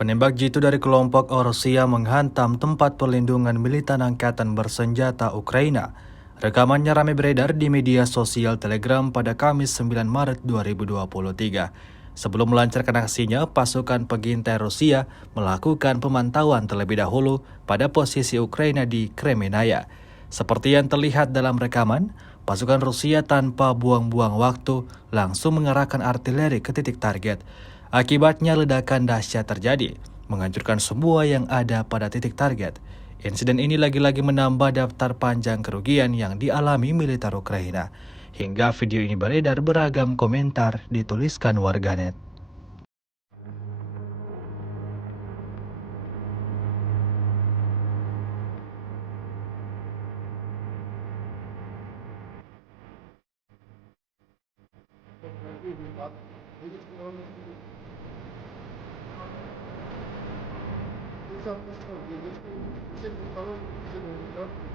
Penembak jitu dari kelompok Rusia menghantam tempat perlindungan militan angkatan bersenjata Ukraina. Rekamannya ramai beredar di media sosial Telegram pada Kamis 9 Maret 2023. Sebelum melancarkan aksinya, pasukan pengintai Rusia melakukan pemantauan terlebih dahulu pada posisi Ukraina di Kremenaya. Seperti yang terlihat dalam rekaman, pasukan Rusia tanpa buang-buang waktu langsung mengarahkan artileri ke titik target. Akibatnya ledakan dahsyat terjadi, menghancurkan semua yang ada pada titik target. Insiden ini lagi-lagi menambah daftar panjang kerugian yang dialami militer Ukraina. Hingga video ini beredar, beragam komentar dituliskan warganet. Isso é uma questão de